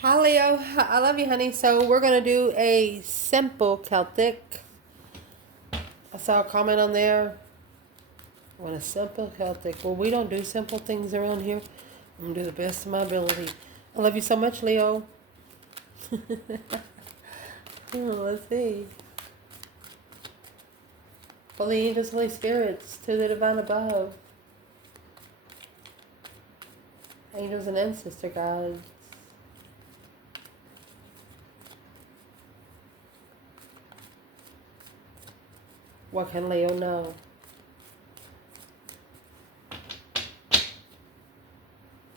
Hi Leo, I love you, honey. So we're gonna do a simple Celtic. I saw a comment on there. I want a simple Celtic. Well, we don't do simple things around here. I'm gonna do the best of my ability. I love you so much, Leo. Let's see. Holy angels, Holy spirits, to the divine above. Angels and ancestor guides. What can Leo know?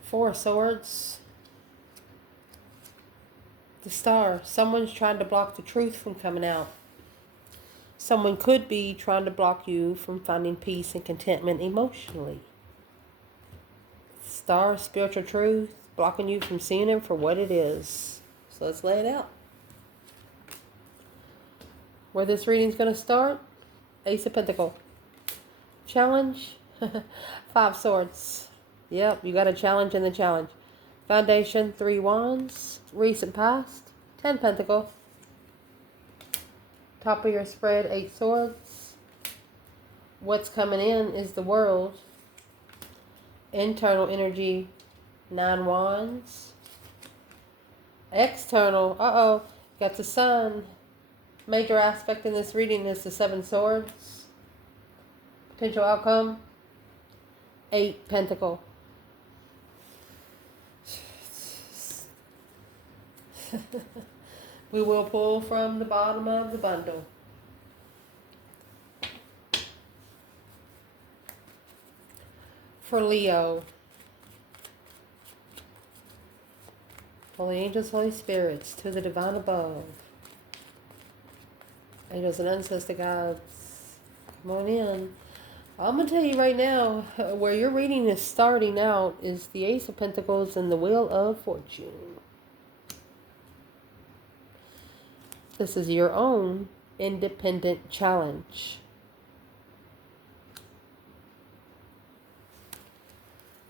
Four of Swords. The Star. Someone's trying to block the truth from coming out. Someone could be trying to block you from finding peace and contentment emotionally. Star, spiritual truth, blocking you from seeing it for what it is. So let's lay it out. Where this reading's going to start? Ace of Pentacles. Challenge. Five Swords. Yep, you got a challenge in the challenge. Foundation, Three Wands. Recent past, 10 Pentacles. Top of your spread, 8 Swords. What's coming in is the World. Internal energy, 9 Wands. External, got the Sun. Major aspect in this reading is the 7 Swords. Potential outcome, 8 Pentacles. We will pull from the bottom of the bundle. For Leo, Holy angels, Holy spirits, to the divine above. Angels and ancestor guides, come on in. I'm going to tell you right now, where your reading is starting out is the Ace of Pentacles and the Wheel of Fortune. This is your own independent challenge.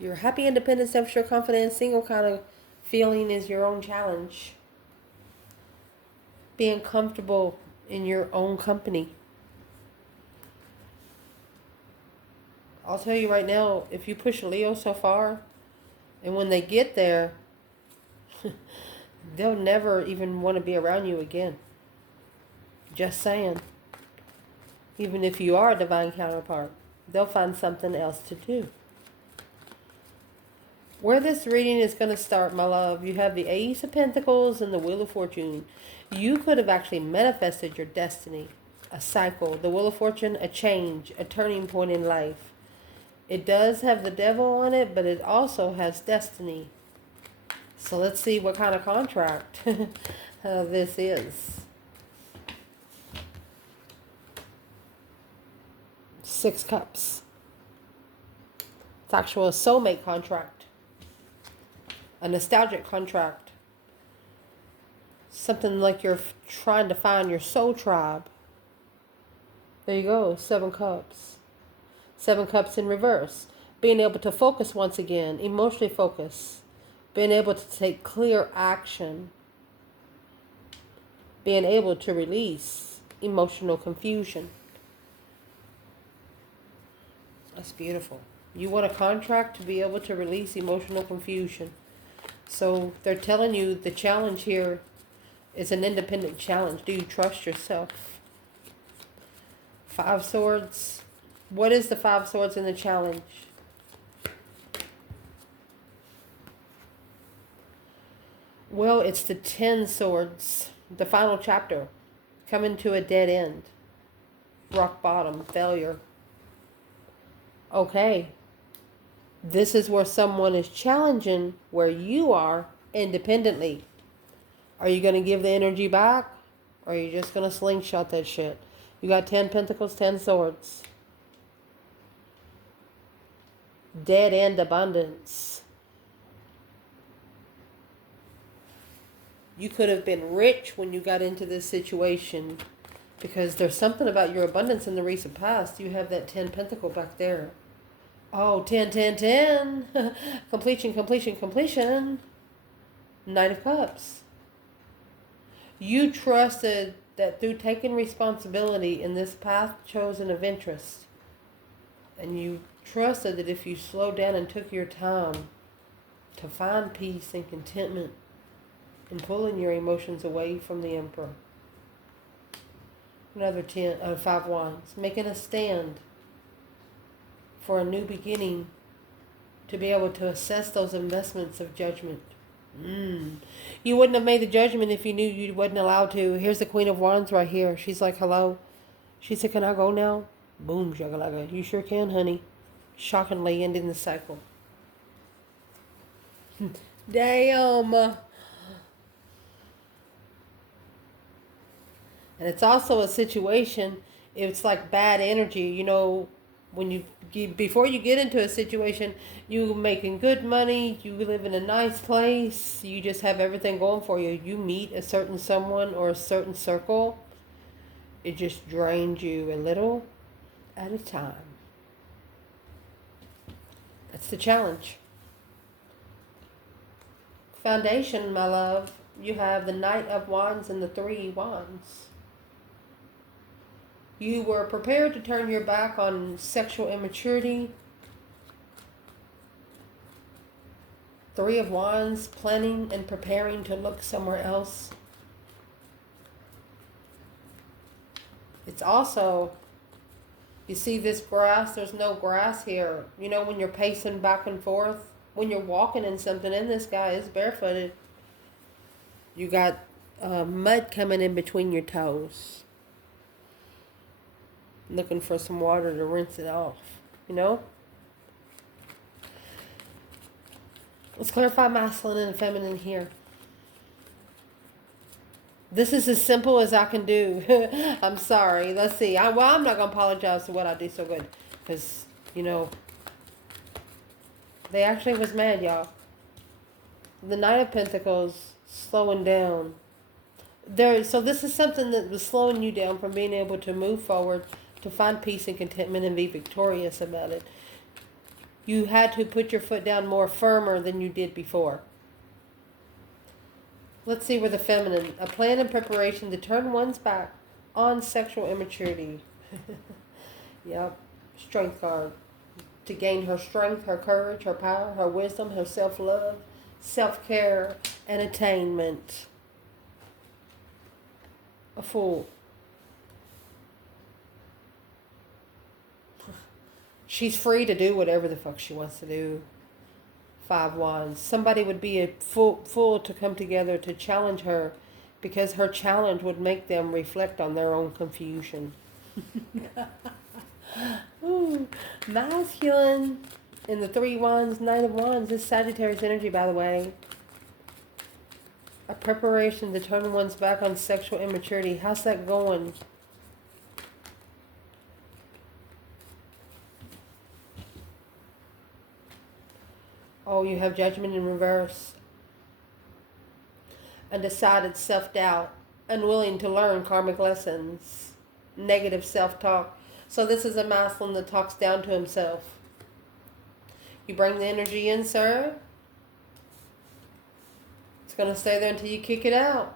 Your happy, independent, self-sure, confident, single kind of feeling is your own challenge. Being comfortable in your own company. I'll tell you right now, if you push Leo so far, and when they get there, they'll never even want to be around you again. Just saying. Even if you are a divine counterpart, they'll find something else to do. Where this reading is going to start, my love, you have the Ace of Pentacles and the Wheel of Fortune. You could have actually manifested your destiny, a cycle, the Wheel of Fortune, a change, a turning point in life. It does have the devil on it, but it also has destiny. So let's see what kind of contract this is. 6 Cups. It's actually a soulmate contract. A nostalgic contract. Something like you're trying to find your soul tribe. There you go, 7 Cups. 7 Cups in reverse. Being able to focus once again, emotionally focus. Being able to take clear action. Being able to release emotional confusion. That's beautiful. You want a contract to be able to release emotional confusion. So they're telling you the challenge here is an independent challenge. Do you trust yourself? 5 Swords. What is the 5 Swords in the challenge? Well, it's the 10 Swords. The final chapter. Coming to a dead end. Rock bottom. Failure. Okay. This is where someone is challenging where you are independently. Are you going to give the energy back? Or are you just going to slingshot that shit? You got 10 Pentacles, 10 Swords. Dead end abundance. You could have been rich when you got into this situation. Because there's something about your abundance in the recent past. You have that 10 Pentacle back there. Oh, 10, 10, 10. Completion, completion, completion. Knight of Cups. You trusted that through taking responsibility in this path chosen of interest, and you trusted that if you slowed down and took your time to find peace and contentment in pulling your emotions away from the Emperor. Another 5 wands, making a stand for a new beginning, to be able to assess those investments of judgment. You wouldn't have made the judgment if you knew you wasn't allowed to. Here's the Queen of Wands right here. She's like, hello. She said, can I go now? Boom, shagalaga. You sure can, honey. Shockingly ending the cycle. Damn. And it's also a situation, it's like bad energy, you know, when before you get into a situation, you making good money, you live in a nice place, you just have everything going for you. You meet a certain someone or a certain circle, it just drains you a little at a time. That's the challenge. Foundation, my love, you have the Knight of Wands and the 3 Wands. You were prepared to turn your back on sexual immaturity. 3 of Wands, planning and preparing to look somewhere else. It's also, you see this grass, there's no grass here. You know, when you're pacing back and forth, when you're walking in something, and this guy is barefooted, you got mud coming in between your toes. Looking for some water to rinse it off, you know? Let's clarify masculine and feminine here. This is as simple as I can do. I'm sorry. Let's see. I'm not going to apologize for what I do so good. Because, you know, they actually was mad, y'all. The Knight of Pentacles slowing down. So this is something that was slowing you down from being able to move forward, to find peace and contentment and be victorious about it. You had to put your foot down more firmer than you did before. Let's see where the feminine, a plan and preparation to turn one's back on sexual immaturity. Yep, strength card. To gain her strength, her courage, her power, her wisdom, her self-love, self-care, and attainment. A Fool. She's free to do whatever the fuck she wants to do. 5 Wands. Somebody would be a fool to come together to challenge her, because her challenge would make them reflect on their own confusion. Ooh, masculine in the 3 Wands, Knight of Wands. This Sagittarius energy, by the way. A preparation to turn one's back on sexual immaturity. How's that going? Oh, you have Judgment in reverse. Undecided self-doubt. Unwilling to learn karmic lessons. Negative self-talk. So this is a masculine that talks down to himself. You bring the energy in, sir. It's going to stay there until you kick it out.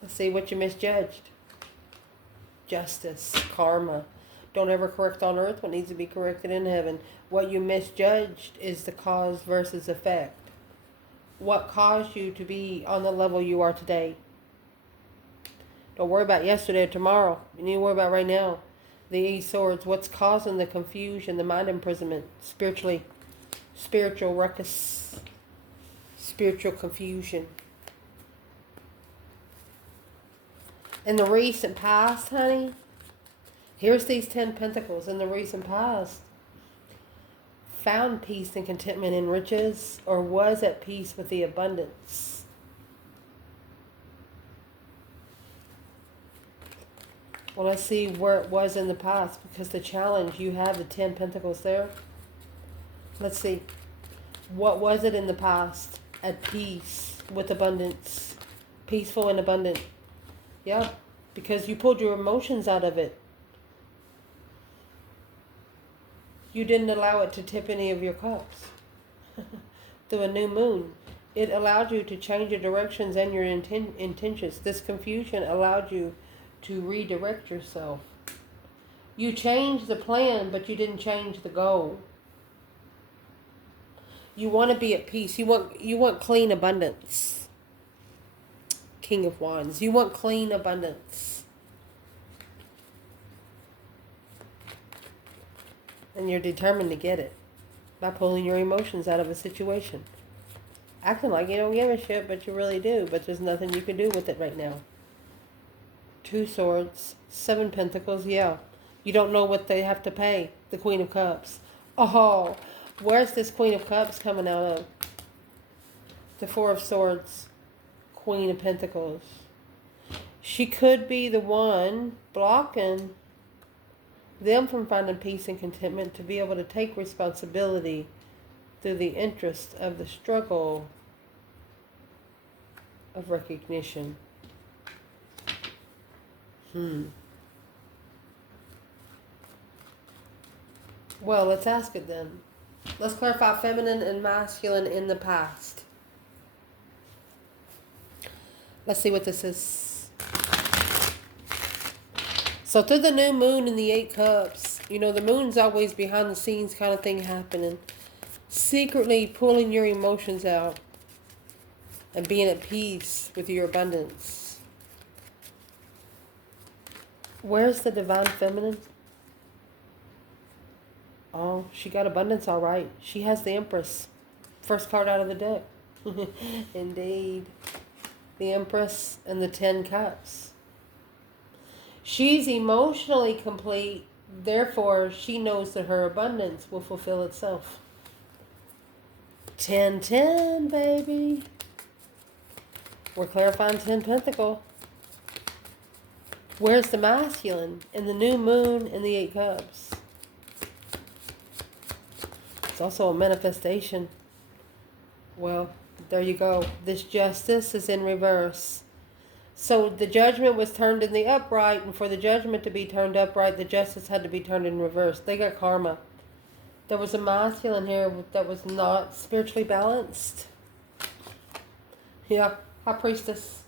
Let's see what you misjudged. Justice. Karma. Don't ever correct on earth what needs to be corrected in heaven. What you misjudged is the cause versus effect. What caused you to be on the level you are today? Don't worry about yesterday or tomorrow. You need to worry about right now. The 8 Swords. What's causing the confusion, the mind imprisonment? Spiritually. Spiritual ruckus. Spiritual confusion. In the recent past, honey, here's these 10 Pentacles. In the recent past, found peace and contentment in riches, or was at peace with the abundance. Well, let's see where it was in the past, because the challenge, you have the 10 Pentacles there. Let's see. What was it in the past? At peace with abundance. Peaceful and abundant. Yeah, because you pulled your emotions out of it. You didn't allow it to tip any of your cups. through a new moon. It allowed you to change your directions and your intentions. This confusion allowed you to redirect yourself. You changed the plan, but you didn't change the goal. You want to be at peace. You want clean abundance. King of Wands. You want clean abundance. And you're determined to get it by pulling your emotions out of a situation. Acting like you don't give a shit, but you really do. But there's nothing you can do with it right now. 2 swords, 7 pentacles, yeah. You don't know what they have to pay. The Queen of Cups. Oh, where's this Queen of Cups coming out of? The 4 of Swords, Queen of Pentacles. She could be the one blocking them from finding peace and contentment to be able to take responsibility through the interest of the struggle of recognition. Well, let's ask it then. Let's clarify feminine and masculine in the past. Let's see what this is. So through the new moon and the 8 cups, you know, the moon's always behind the scenes kind of thing happening. Secretly pulling your emotions out and being at peace with your abundance. Where's the divine feminine? Oh, she got abundance all right. She has the Empress. First card out of the deck. Indeed. The Empress and the 10 cups. She's emotionally complete. Therefore, she knows that her abundance will fulfill itself. 10-10, baby. We're clarifying 10 pentacle. Where's the masculine? In the new moon and the 8 cups. It's also a manifestation. Well, there you go. This justice is in reverse. So the judgment was turned in the upright, and for the judgment to be turned upright, the justice had to be turned in reverse. They got karma. There was a masculine here that was not spiritually balanced. Yeah, High Priestess.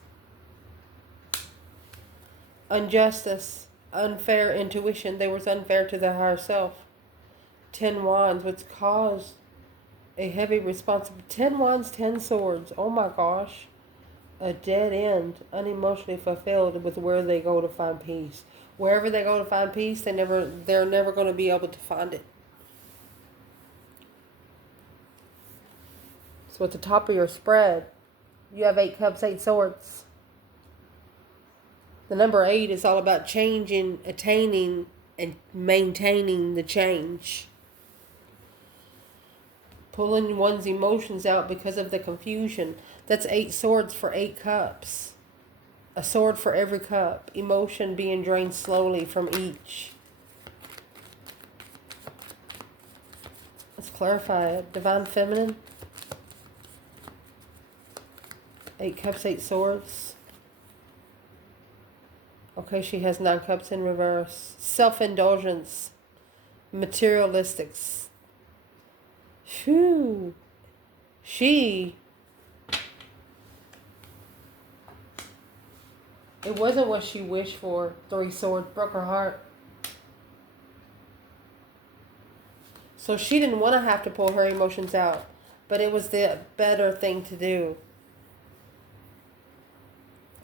Injustice, unfair intuition. They was unfair to their higher self. 10 wands, which caused a heavy responsibility. 10 wands, 10 swords. Oh my gosh. A dead end, unemotionally fulfilled with where they go to find peace. Wherever they go to find peace, they're never going to be able to find it. So at the top of your spread, you have 8 cups, 8 swords. The number 8 is all about changing, attaining, and maintaining the change. Pulling one's emotions out because of the confusion. That's 8 swords for 8 cups. A sword for every cup. Emotion being drained slowly from each. Let's clarify it. Divine feminine. 8 cups, 8 swords. Okay, she has 9 cups in reverse. Self-indulgence. Materialistics. Phew. It wasn't what she wished for. 3 swords broke her heart. So she didn't want to have to pull her emotions out. But it was the better thing to do.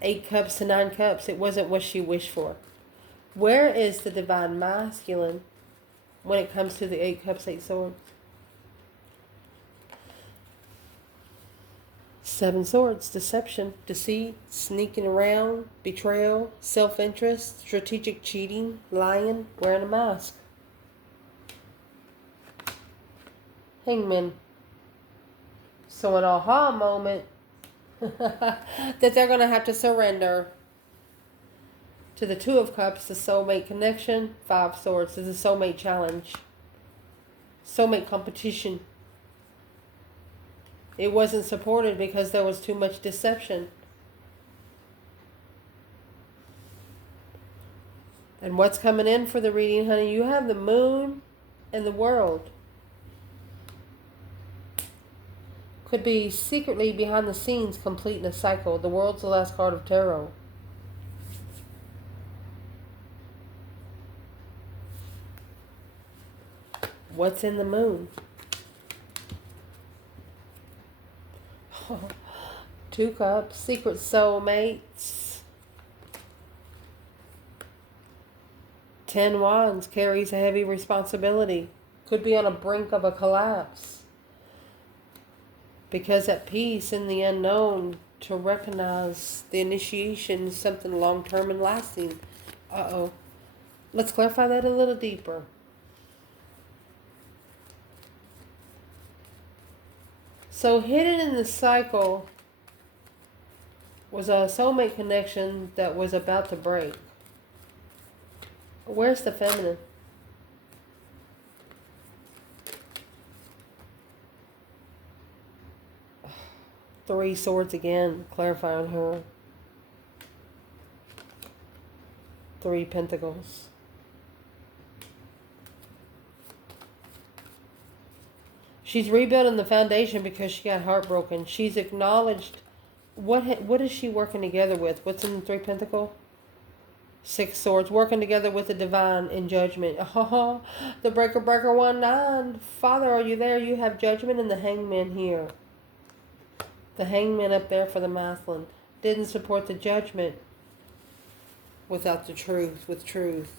8 cups to 9 cups. It wasn't what she wished for. Where is the divine masculine when it comes to the 8 cups, 8 swords? 7 swords. Deception, deceit, sneaking around, betrayal, self-interest, strategic cheating, lying, wearing a mask. Hangman. So an aha moment that they're going to have to surrender to the 2 of cups, the soulmate connection. 5 swords is the soulmate challenge. Soulmate competition. It wasn't supported because there was too much deception. And what's coming in for the reading, honey? You have the moon and the world. Could be secretly behind the scenes completing a cycle. The World's the last card of tarot. What's in the moon? Two cups. Secret soulmates. 10 wands. Carries a heavy responsibility. Could be on a brink of a collapse. Because at peace in the unknown, to recognize the initiation is something long-term and lasting. Uh-oh. Let's clarify that a little deeper. So hidden in the cycle was a soulmate connection that was about to break. Where's the feminine? Three swords again, clarifying her. 3 pentacles. She's rebuilding the foundation because she got heartbroken. She's acknowledged what is she working together with? What's in the 3 pentacle? 6 swords, working together with the divine in judgment. Oh, the breaker 1-9. Father, are you there? You have judgment and the hangman here. The hangman up there for the masculine didn't support the judgment without the truth, with truth.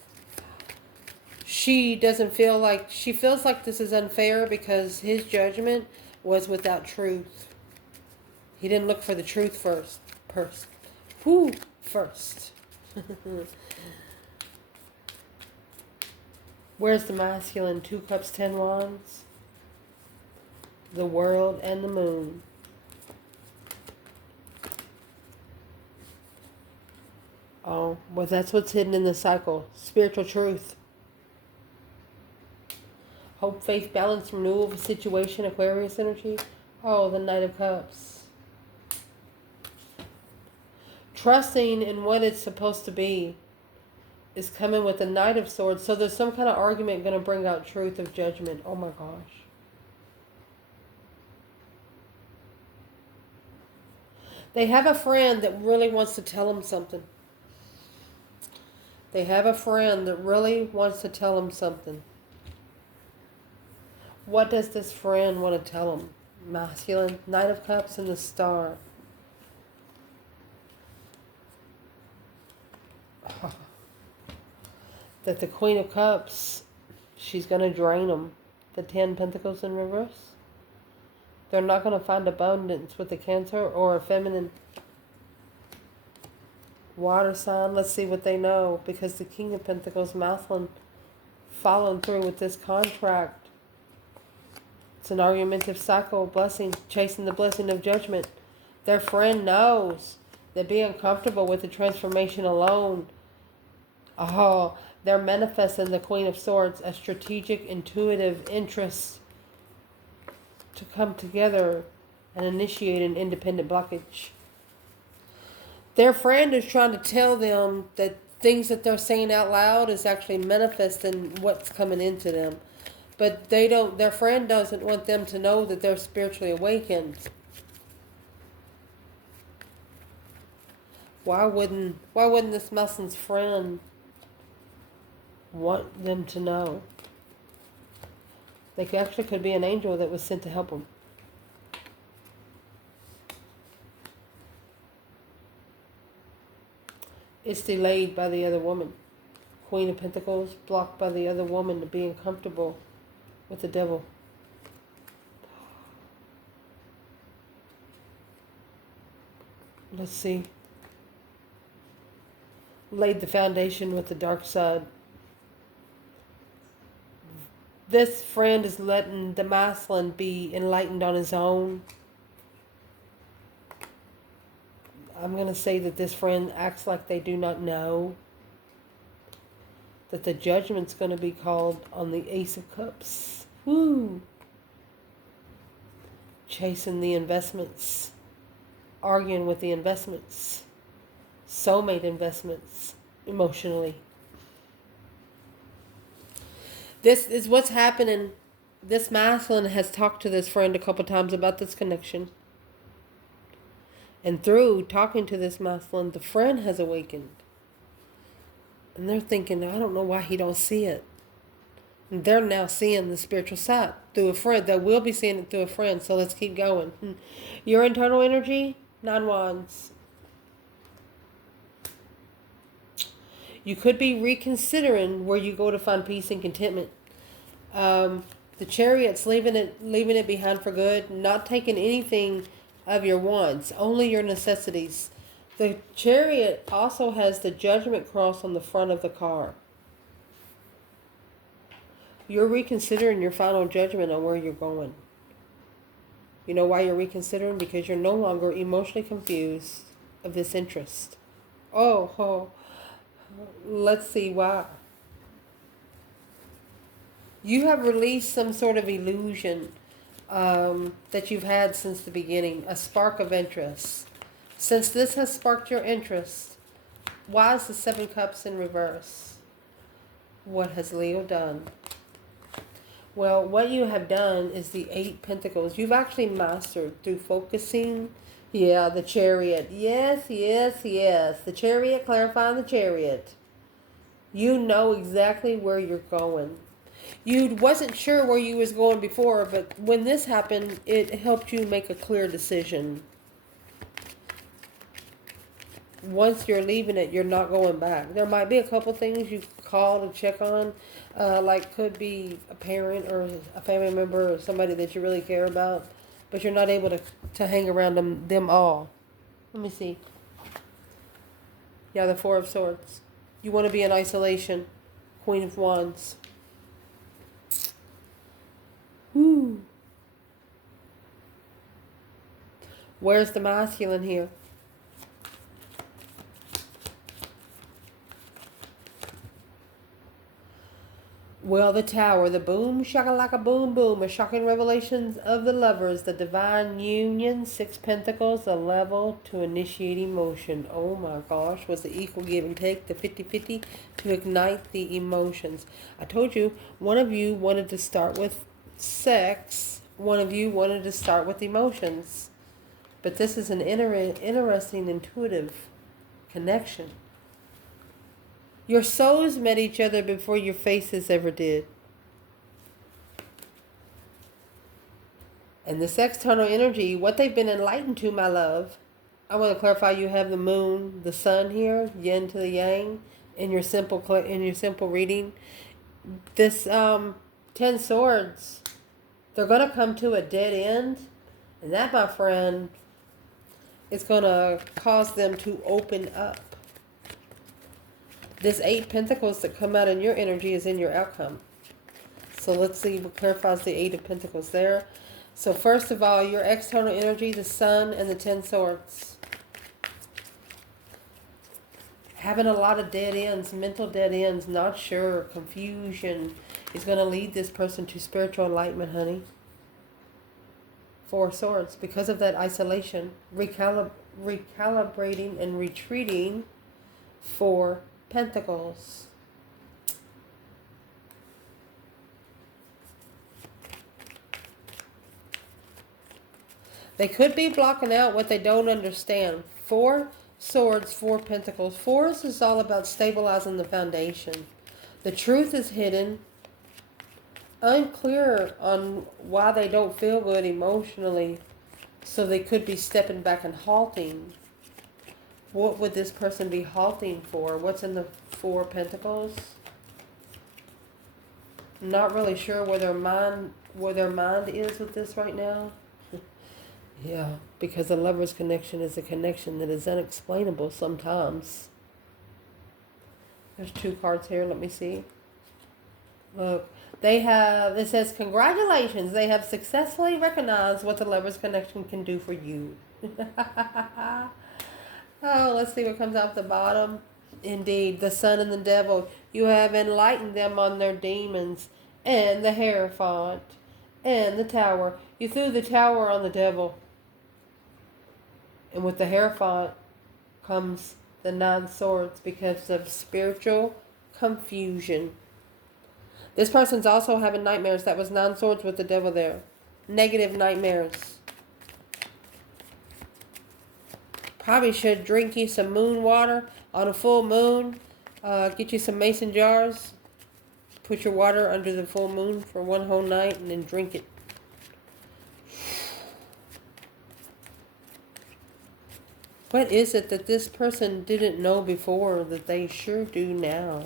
She doesn't feel like, she feels like this is unfair because his judgment was without truth. He didn't look for the truth first. First. Where's the masculine? 2 cups, 10 wands. The world and the moon. Oh, well, that's what's hidden in the cycle. Spiritual truth. Hope, faith, balance, renewal of a situation, Aquarius energy. Oh, the Knight of Cups. Trusting in what it's supposed to be is coming with the Knight of Swords. So there's some kind of argument going to bring out truth of judgment. Oh my gosh. They have a friend that really wants to tell them something. They have a friend that really wants to tell them something. What does this friend want to tell them? Masculine, Knight of Cups, and the Star. That the Queen of Cups, she's going to drain them. The 10 Pentacles in reverse. They're not going to find abundance with the Cancer or a feminine water sign. Let's see what they know. Because the King of Pentacles, masculine, following through with this contract. It's an argumentative cycle, blessing, chasing the blessing of judgment. Their friend knows that being comfortable with the transformation alone, oh, they're manifesting the Queen of Swords, a strategic, intuitive interest to come together and initiate an independent blockage. Their friend is trying to tell them that things that they're saying out loud is actually manifesting what's coming into them. But they don't, their friend doesn't want them to know that they're spiritually awakened. Why wouldn't this masculine's friend want them to know? They actually could be an angel that was sent to help them. It's delayed by the other woman. Queen of Pentacles, blocked by the other woman to being comfortable with the devil. Let's see. Laid the foundation with the dark side. This friend is letting the masculine be enlightened on his own. I'm going to say that this friend acts like they do not know. That the judgment's going to be called on the Ace of Cups. Woo! Chasing the investments. Arguing with the investments. Soulmate investments. Emotionally. This is what's happening This masculine has talked to this friend a couple times about this connection. And through talking to this masculine, the friend has awakened. And they're thinking, I don't know why he don't see it. And they're now seeing the spiritual side through a friend. They will be seeing it through a friend. So let's keep going. Your internal energy, 9 wands. You could be reconsidering where you go to find peace and contentment. The Chariot's leaving it behind for good, not taking anything of your wants, only your necessities. The Chariot also has the Judgment cross on the front of the car. You're reconsidering your final judgment on where you're going. You know why you're reconsidering? Because you're no longer emotionally confused of this interest. Oh, let's see why. You have released some sort of illusion that you've had since the beginning, a spark of interest. Since this has sparked your interest, why is the 7 Cups in reverse? What has Leo done? Well, what you have done is the 8 Pentacles. You've actually mastered through focusing. Yeah, the Chariot. Yes. The Chariot, clarifying the Chariot. You know exactly where you're going. You wasn't sure where you was going before, but when this happened, it helped you make a clear decision. Once you're leaving it, you're not going back. There might be a couple things you call to check on, like could be a parent or a family member or somebody that you really care about, but you're not able to hang around them all. Let me see. Yeah, the 4 of Swords. You want to be in isolation. Queen of Wands. Woo. Where's the masculine here? Well, the Tower, the boom, shakalaka, boom, boom, a shocking revelations of the lovers, the divine union, 6 Pentacles, a level to initiate emotion. Oh my gosh, was the equal give and take, the 50-50 to ignite the emotions. I told you, one of you wanted to start with sex, one of you wanted to start with emotions. But this is an interesting, intuitive connection. Your souls met each other before your faces ever did. And this external energy, what they've been enlightened to, my love. I want to clarify, you have the moon, the sun here, yin to the yang, in your simple reading. This 10 swords, they're going to come to a dead end. And that, my friend, is going to cause them to open up. This 8 Pentacles that come out in your energy is in your outcome. So let's see what clarifies the 8 of Pentacles there. So first of all, your external energy, the Sun and the 10 Swords. Having a lot of dead ends, mental dead ends, not sure, confusion is going to lead this person to spiritual enlightenment, honey. 4 Swords. Because of that isolation, recalibrating and retreating. 4 Pentacles. They could be blocking out what they don't understand. 4 Swords, 4 Pentacles. 4s is all about stabilizing the foundation. The truth is hidden. Unclear on why they don't feel good emotionally. So they could be stepping back and halting. What would this person be halting for? What's in the 4 Pentacles? I'm not really sure where their mind is with this right now. Yeah, because the lover's connection is a connection that is unexplainable sometimes. There's 2 cards here. Let me see. Look, it says, congratulations. They have successfully recognized what the lover's connection can do for you. Oh, let's see what comes out the bottom. Indeed, the Sun and the Devil. You have enlightened them on their demons. And the Hierophant. And the Tower. You threw the Tower on the Devil. And with the Hierophant comes the 9 Swords because of spiritual confusion. This person's also having nightmares. That was 9 swords with the devil there. Negative nightmares. Probably should drink you some moon water on a full moon. Get you some mason jars. Put your water under the full moon for one whole night and then drink it. What is it that this person didn't know before that they sure do now?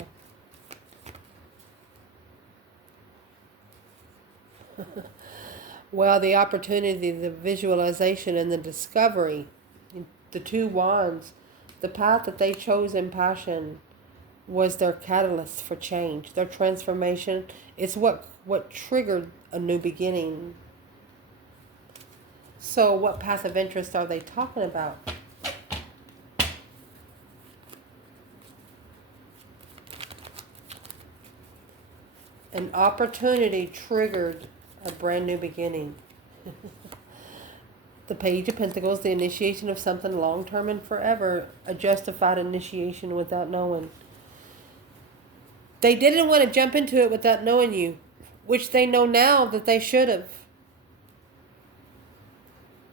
Well, the opportunity, the visualization, and the discovery, the 2 wands, the path that they chose in passion was their catalyst for change, their transformation. It's what triggered a new beginning. So what path of interest are they talking about? An opportunity triggered a brand new beginning. The Page of Pentacles, the initiation of something long-term and forever. A justified initiation without knowing. They didn't want to jump into it without knowing you, which they know now that they should have.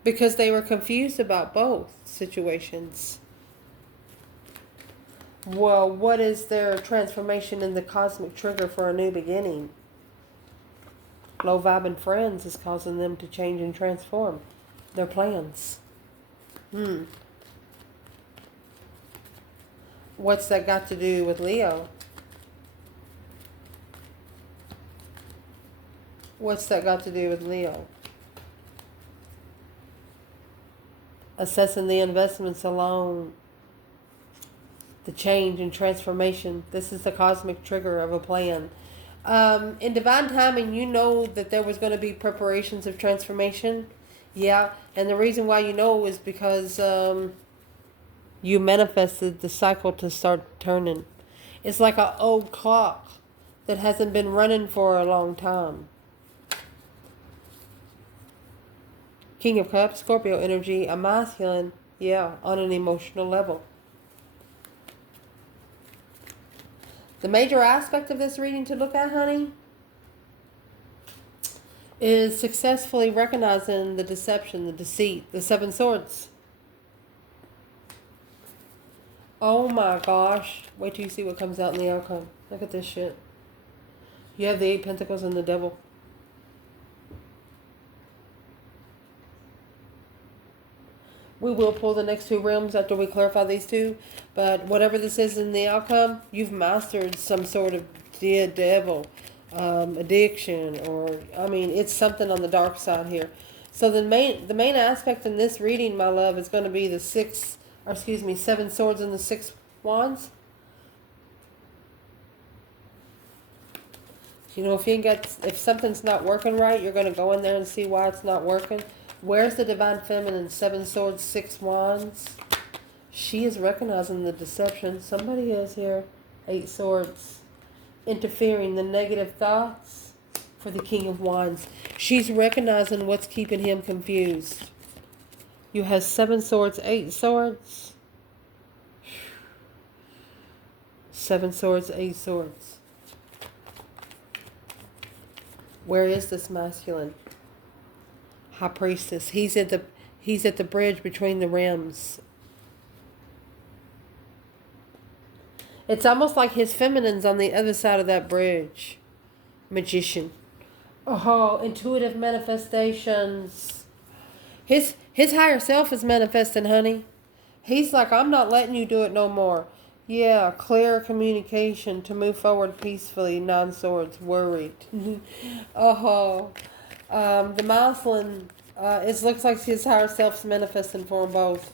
Because they were confused about both situations. Well, what is their transformation in the cosmic trigger for a new beginning? Low vibing friends is causing them to change and transform their plans. What's that got to do with Leo? What's that got to do with Leo? Assessing the investments alone. The change and transformation. This is the cosmic trigger of a plan. In divine timing, you know that there was going to be preparations of transformation. Yeah, and the reason why you know is because you manifested the cycle to start turning. It's like an old clock that hasn't been running for a long time. King of Cups, Scorpio energy, a masculine, yeah, on an emotional level. The major aspect of this reading to look at, honey, is successfully recognizing the deception, the deceit, the 7 swords. Oh my gosh. Wait till you see what comes out in the outcome. Look at this shit. You have the 8 Pentacles and the Devil. We will pull the next 2 realms after we clarify these 2. But whatever this is in the outcome, you've mastered some sort of devil, addiction, or, I mean, it's something on the dark side here. So the main aspect in this reading, my love, is going to be the 7 swords and the 6 wands. You know, if something's not working right, you're going to go in there and see why it's not working. Where's the divine feminine? 7 swords, 6 wands. She is recognizing the deception. Somebody is here. 8 swords. Interfering the negative thoughts for the King of Wands. She's recognizing what's keeping him confused. You have 7 swords, 8 swords. 7 swords, 8 swords. Where is this masculine? High Priestess. He's at the bridge between the realms. It's almost like his feminine's on the other side of that bridge. Magician. Oh, intuitive manifestations. His higher self is manifesting, honey. He's like, I'm not letting you do it no more. Yeah, clear communication to move forward peacefully. 9 swords. Worried. The masculine, it looks like his higher self's manifesting for them both.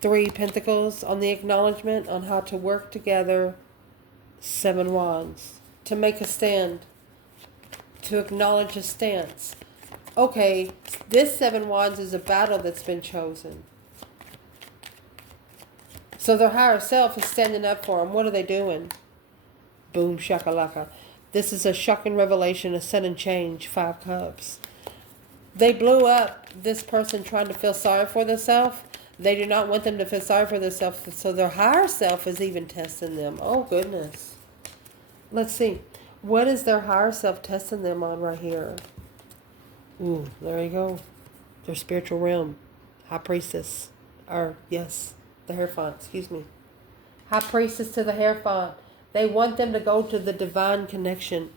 Three Pentacles on the acknowledgement on how to work together. 7 wands. To make a stand. To acknowledge a stance. Okay, this 7 wands is a battle that's been chosen. So their higher self is standing up for them. What are they doing? Boom, shakalaka. This is a shocking revelation, a sudden change. 5 cups. They blew up this person trying to feel sorry for themselves. They do not want them to feel sorry for themselves, so their higher self is even testing them. Oh, goodness. Let's see. What is their higher self testing them on right here? Ooh, there you go. Their spiritual realm. High priestess. Or, yes, the Hierophant, excuse me. High priestess to the Hierophant. They want them to go to the divine connection.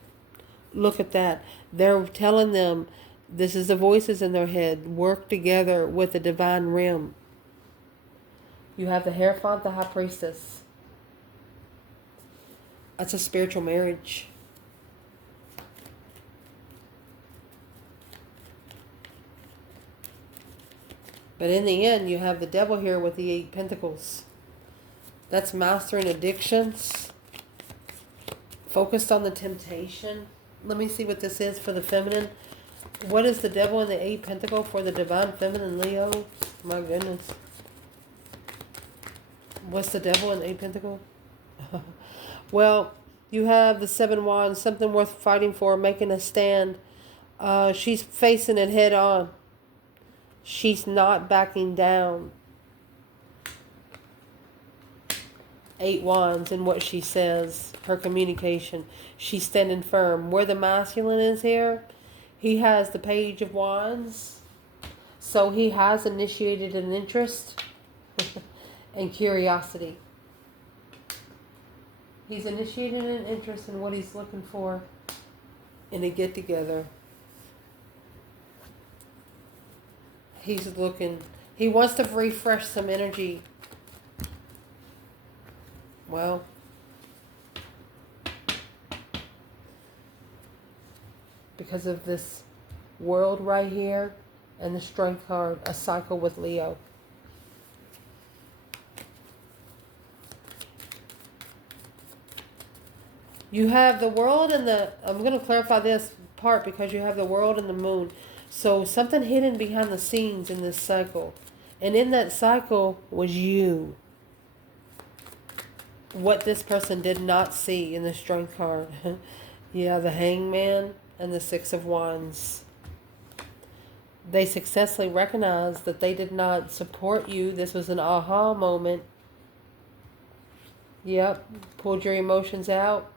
Look at that. They're telling them, this is the voices in their head, work together with the divine realm. You have the Hierophant, the High Priestess. That's a spiritual marriage. But in the end, you have the devil here with the 8 Pentacles. That's mastering addictions. Focused on the temptation. Let me see what this is for the feminine. What is the devil in the 8 Pentacle for the divine feminine Leo? My goodness. What's the devil in 8 Pentacle? Well, you have the 7 Wands, something worth fighting for, making a stand. She's facing it head on. She's not backing down. 8 Wands in what she says, her communication. She's standing firm. Where the masculine is here, he has the Page of Wands. So he has initiated an interest and curiosity. He's initiated an interest in what he's looking for in a get-together. He's looking, he wants to refresh some energy. Well, because of this world right here and the Strength card, a cycle with Leo. You have the world and the, I'm going to clarify this part because you have the world and the moon. So something hidden behind the scenes in this cycle. And in that cycle was you. What this person did not see in the Strength card. Yeah, the Hangman and the 6 of Wands. They successfully recognized that they did not support you. This was an aha moment. Yep, pulled your emotions out.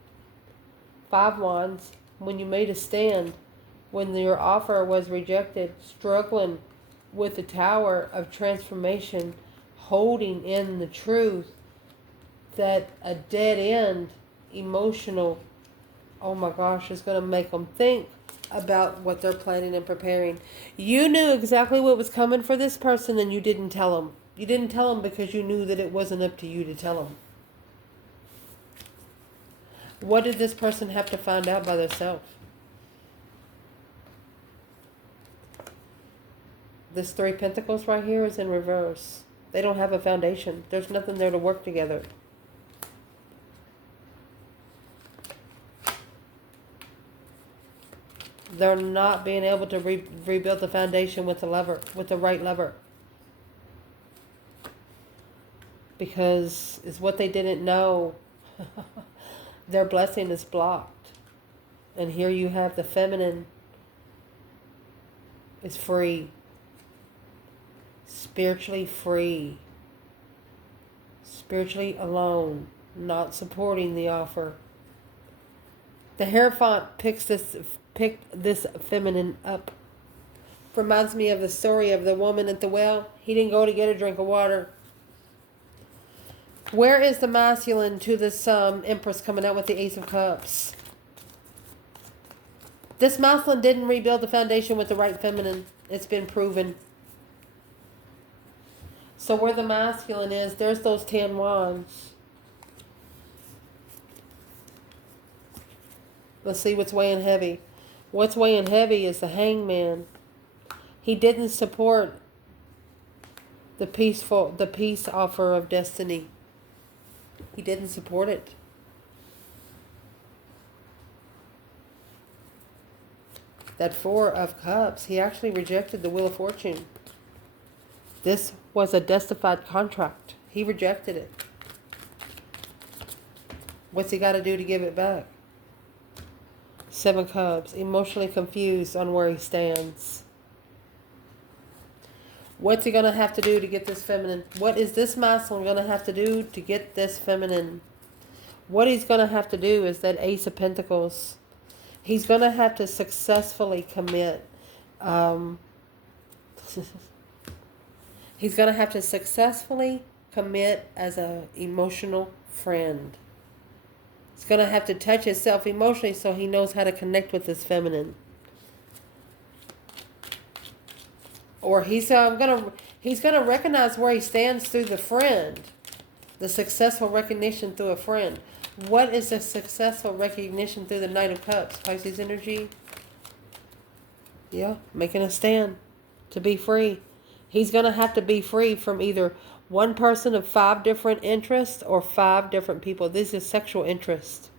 5 Wands, when you made a stand, when your offer was rejected, struggling with the Tower of Transformation, holding in the truth that a dead end, emotional, oh my gosh, is going to make them think about what they're planning and preparing. You knew exactly what was coming for this person and you didn't tell them. You didn't tell them because you knew that it wasn't up to you to tell them. What did this person have to find out by themselves? This 3 Pentacles right here is in reverse. They don't have a foundation. There's nothing there to work together. They're not being able to rebuild the foundation with the lever, with the right lever. Because it's what they didn't know. Their blessing is blocked. And here you have the feminine is free. Spiritually free. Spiritually alone. Not supporting the offer. The Hierophant picked this feminine up. Reminds me of the story of the woman at the well. He didn't go to get a drink of water. Where is the masculine to this Empress coming out with the Ace of Cups? This masculine didn't rebuild the foundation with the right feminine. It's been proven. So where the masculine is, there's those 10 Wands. Let's see what's weighing heavy. What's weighing heavy is the Hangman. He didn't support the peace offer of destiny. He didn't support it. That 4 of Cups, he actually rejected the Wheel of Fortune. This was a justified contract. He rejected it. What's he got to do to give it back? 7 Cups, emotionally confused on where he stands. What's he going to have to do to get this feminine? What is this masculine going to have to do to get this feminine? What he's going to have to do is that Ace of Pentacles. He's going to have to successfully commit. He's going to have to successfully commit as an emotional friend. He's going to have to touch himself emotionally so he knows how to connect with this feminine. Or he's gonna recognize where he stands through the friend. The successful recognition through a friend. What is the successful recognition through the Knight of Cups? Pisces energy. Yeah, making a stand to be free. He's going to have to be free from either one person of 5 different interests or 5 different people. This is sexual interest.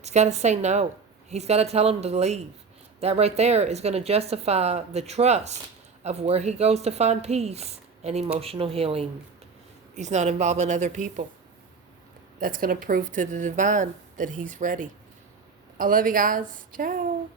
He's got to say no. He's got to tell him to leave. That right there is going to justify the trust of where he goes to find peace and emotional healing. He's not involving other people. That's going to prove to the divine that he's ready. I love you guys. Ciao.